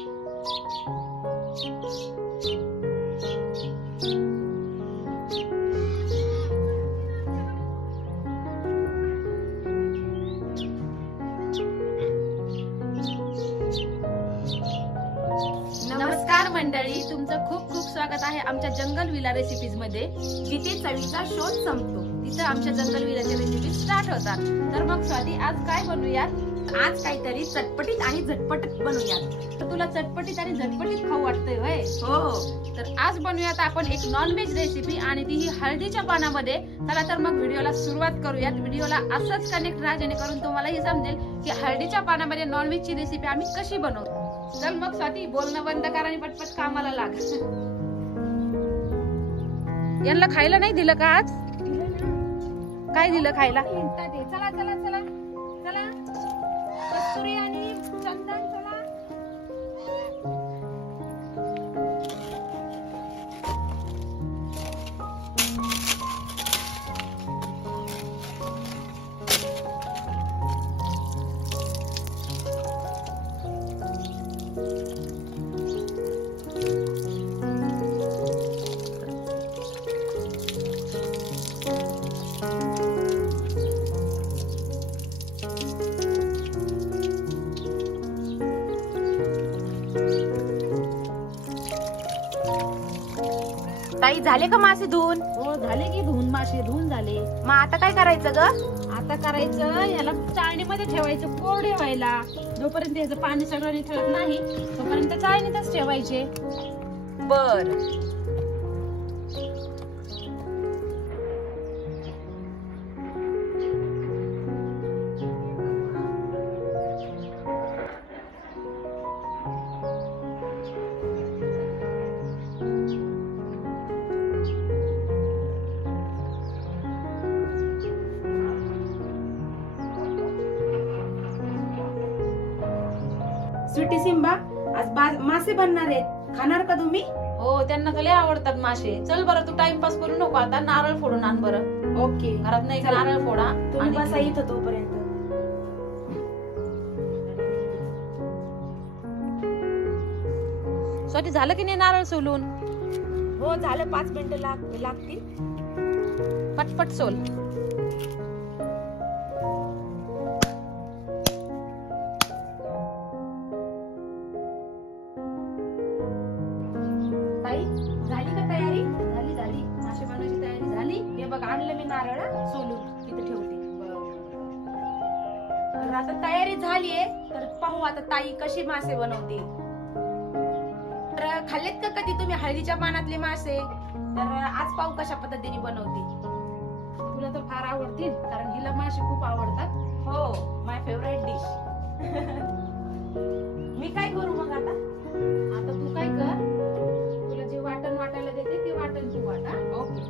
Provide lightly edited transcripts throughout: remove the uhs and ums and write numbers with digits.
नमस्कार मंडळी, तुमचं खूप खूप स्वागत आहे आमच्या जंगल विला रेसिपीज मध्ये. जिथे चवीचा शोध संपतो तिथे आमच्या जंगल विलाच्या रेसिपी स्टार्ट होतात. तर मग स्वाती, आज काय बनवूयात? आज काहीतरी चटपटीत आणि झटपटीत बनवूयात. तर तुला चटपटीत आणि झटपटीत खाऊ वाटतंय होय? हो, तर आज बनवूयात आपण एक नॉनव्हेज रेसिपी आणि ती ही हळदीच्या पानामध्ये. चला तर मग व्हिडिओला सुरुवात करूयात. व्हिडिओला असंच कनेक्ट राहा जेणेकरून तुम्हाला हे समजेल की हळदीच्या पानामध्ये नॉनव्हेजची रेसिपी आम्ही कशी बनवतो. चल मग स्वाती, बोलणं बंद करा आणि पटपट कामाला लाग. यांना खायला नाही दिलं का आज? काय दिलं खायला? चला चला चला चला, कस्तुरी आणि चंदन चला. ताई, झाले का मासे धुवून? हो, झाले की धुवून, मासे धुवून झाले. मग आता काय करायचं ग? आता करायचं, याला चाळणीमध्ये ठेवायचं कोरडे व्हायला. जोपर्यंत याचं पाणी सगळं निथळत नाही तोपर्यंत चाळणीतच ठेवायचे. बर. स्वीटी, सिम्बा, आज मासे बनणार आहेत, खाणार का तुम्ही? हो, त्यांना तर लय आवडतात मासे. चल बरं, तू टाइमपास करू नको, आता नारळ फोडून आण बरं. ओके, घरात नाही का नारळ फोडा. तुम्ही बसा इथं तोपर्यंत. स्वाती, झालं की नाही नारळ सोलून? हो, झालं. 5 मिनिटं लागतील. पटपट सोल. ताई, झाली का तयारी? झाली झाली, मासे बनवायची तयारी झाली. हे बघ, आणलं मी नारळ सोलून, इथं ठेवते. तर आता तयारी झालीये, तर पाहू आता ताई कशी मासे बनवते. तर खाल्लेत का कधी तुम्ही हळदीच्या पानातले मासे? तर आज पाहू कशा पद्धतीने बनवते. तुला तर फार आवडतील, कारण हिला मासे खूप आवडतात. हो, माय फेवरेट डिश. मी काय करू मग आता? आता तू काय कर, तुला जे वाटण वाटायला देते ते वाटण तू वाटा. ओके.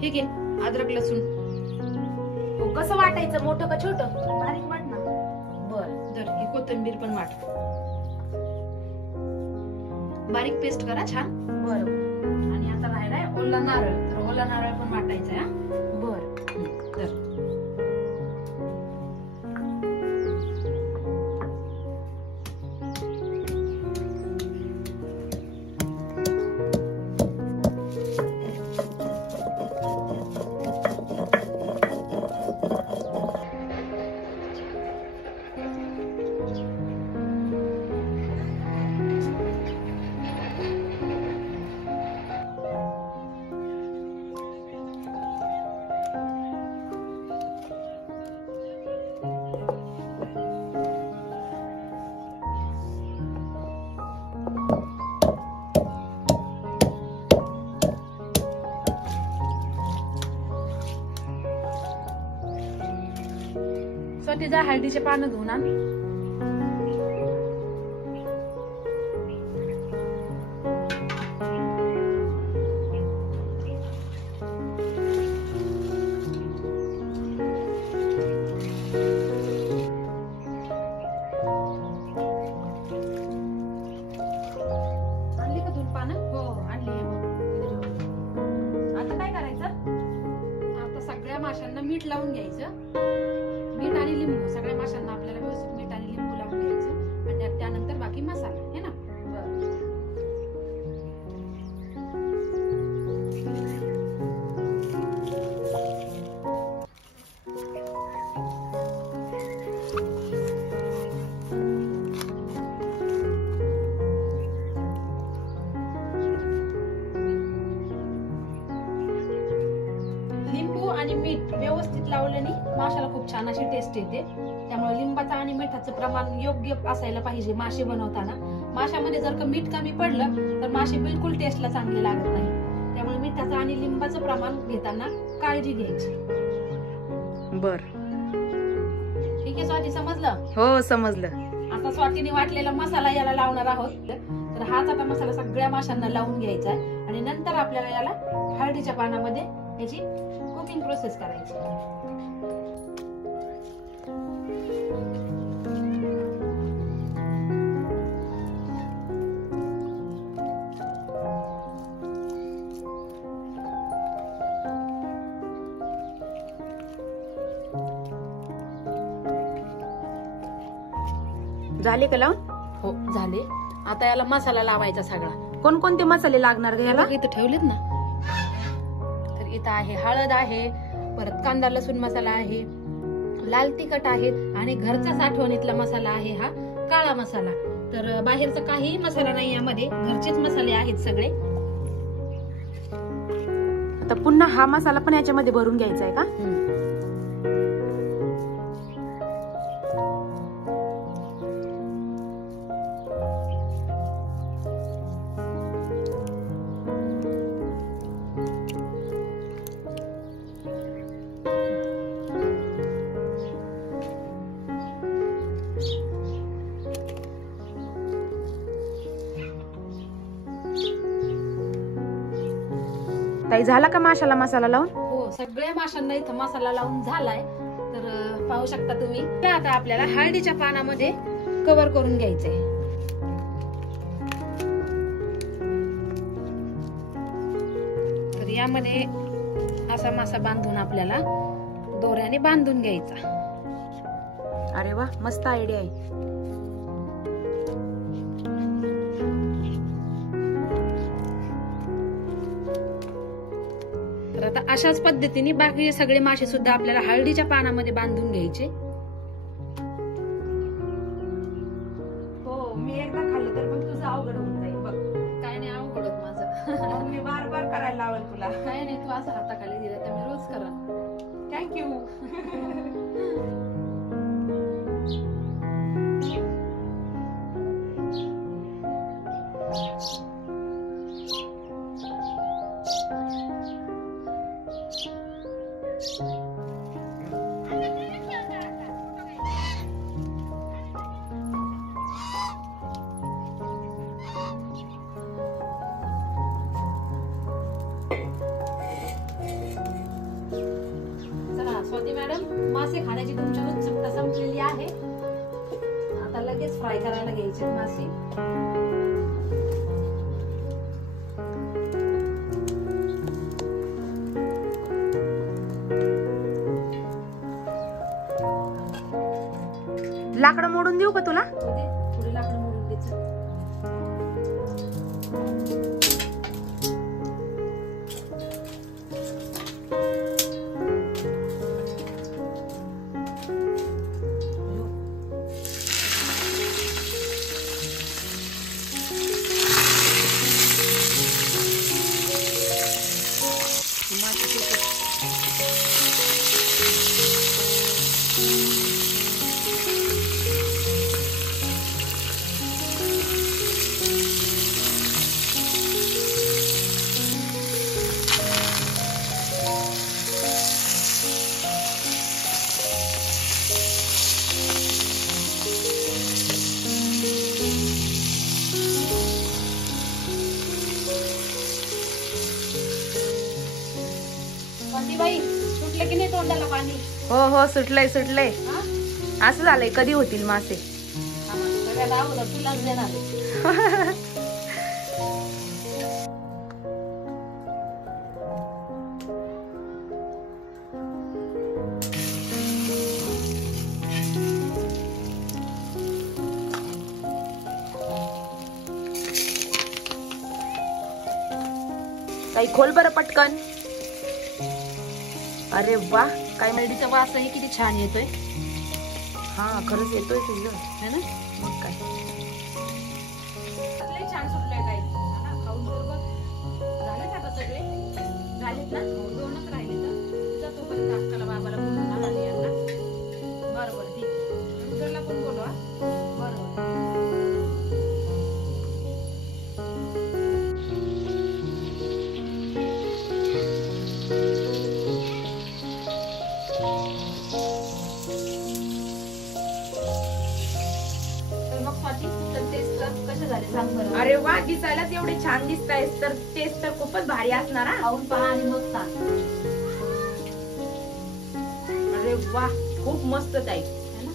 ठीक आहे, अद्रक लसूण. हो, कसं वाटायचं, मोठं का छोटं? बारीक वाट ना. बर, तर ही कोथिंबीर पण वाट. बारीक पेस्ट करा छान. बरं. आणि आता राहिलाय ओला नारळ, तर ओला नारळ पण वाटायचा आहे. बर. तर जा हळदीचे पानं धुवून आण. आणली का धुवून पानं? हो आणली. आता काय करायचं? आता सगळ्या माशांना मीठ लावून घ्यायचं. मीठ आणि लिंबू, सगळ्या माशांना आपल्याला व्यवस्थित मीठ आणि लिंबू लावून घ्यायचं आणि त्यानंतर बाकी मसाला है ना. लिंबू आणि मीठ व्यवस्थित लावल्याने माशाला खूप छान अशी टेस्ट येते. त्यामुळे लिंबाचं आणि मिठाचं प्रमाण योग्य असायला पाहिजे मासे बनवताना. माशामध्ये जर का मीठ कमी पडलं तर मासे बिलकुल टेस्टला चांगले लागत नाही. त्यामुळे मिठाचं आणि लिंबाचं प्रमाण घेताना काळजी घ्यायची. बर, ठीक आहे स्वाती, समजलं? हो समजलं. आता स्वातीने वाटलेला मसाला याला लावणार आहोत. तर हाच आता मसाला सगळ्या माशांना लावून घ्यायचा आहे आणि नंतर आपल्याला याला हळदीच्या पानामध्ये याची कुकिंग प्रोसेस करायची. झाले का लावून? हो झाले. आता याला मसाला लावायचा सगळा. कोणकोणते मसाले लागणार ग याला? इथं ठेवलेत ना. तर इथं आहे हळद आहे, परत कांदा लसूण मसाला आहे, लाल तिखट आहे आणि घरचा साठवणीतला मसाला आहे हा काळा मसाला. तर बाहेरचा काहीही मसाला नाही, यामध्ये घरचेच मसाले आहेत सगळे. आता पुन्हा हा मसाला पण याच्यामध्ये भरून घ्यायचा आहे का? ताई झाला का माशाला मसाला लावून? हो, सगळ्या माशांना इथं मसाला लावून झालाय. तर पाहू शकता तुम्ही. आता आपल्याला हळदीच्या पानामध्ये कव्हर करून घ्यायचंय. तर यामध्ये असा मासा बांधून आपल्याला दोऱ्याने बांधून घ्यायचा. अरे वा, मस्त आयडिया आहे. तर आता अशाच पद्धतीने बाकी सगळे मासे सुद्धा आपल्याला हळदीच्या पानामध्ये बांधून घ्यायचे. हो, मी एकदा खाल्लं तर पण तुझं अवघड होऊन जाईल बघ. काय नाही अवघड होत माझं. मी बार बार करायला लावल तुला. काय नाही, तू असं हाताखाली दिलं तर मी रोज करा. थँक्यू. चला स्वाती मॅडम, मासे खाण्याची तुमची उत्सुकता संपलेली आहे. आता लगेच फ्राय करायला घ्यायचे मासे. लाकडं मोडून देऊ का तुला? थोडी लाकडं मोडून द्यायचं. बाई सुटले की नाही तोंडाला पाणी? हो हो सुटलंय सुटलंय. हा? असं झालंय कधी होतील मासे. हा, मग सगळ्यात अगोदर तुलाच देणार. काही खोल बरं पटकन. अरे वा काय हळदीचा वासही किती छान येतोय हा खरंच येतोय तुझं. है ना? मग काय लय छान सुटलंय काही. हा ना, खाऊन बरोबर झालेत आता सगळे. झालेत ना? दोनच राहिले तर जा तोपर्यंत अक्काला बाबाला बोलून आणा आणि यांना. बरोबर ठीक आहे. रुद्रला पण बोलवा. बरोबर. तर मग स्वाती, तर टेस्ट कसे झाले सांग बरं. अरे वा दिसायलाच एवढे छान दिसतायत तर टेस्ट तर खूपच भारी असणार हा. खाऊन पहा आणि मग सांग. अरे वा खूप मस्त ताई. है ना?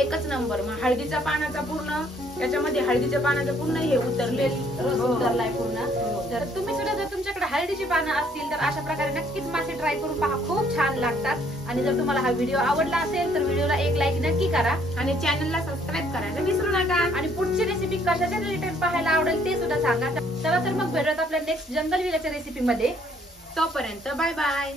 एकच नंबर. मग हळदीच्या पानाचा पूर्ण त्याच्यामध्ये हळदीच्या पानाचं पूर्ण हे उतरले. रस हो. उतरलाय पूर्ण. तर तुम्ही सुद्धा जर तुमच्याकडे हळदीची पानं असतील तर अशा प्रकारे नक्कीच मासे ट्राय करून पहा. खूप छान लागतात. आणि जर तुम्हाला हा व्हिडिओ आवडला असेल तर व्हिडिओला एक लाईक नक्की करा आणि चॅनलला सबस्क्राईब करायला विसरू नका. आणि पुढची रेसिपी कशाच्या रिलेटेड पाहायला आवडेल ते सुद्धा सांगा. चला तर मग भेटूयात आपल्या नेक्स्ट जंगल विलाच्या रेसिपी मध्ये. तोपर्यंत बाय बाय.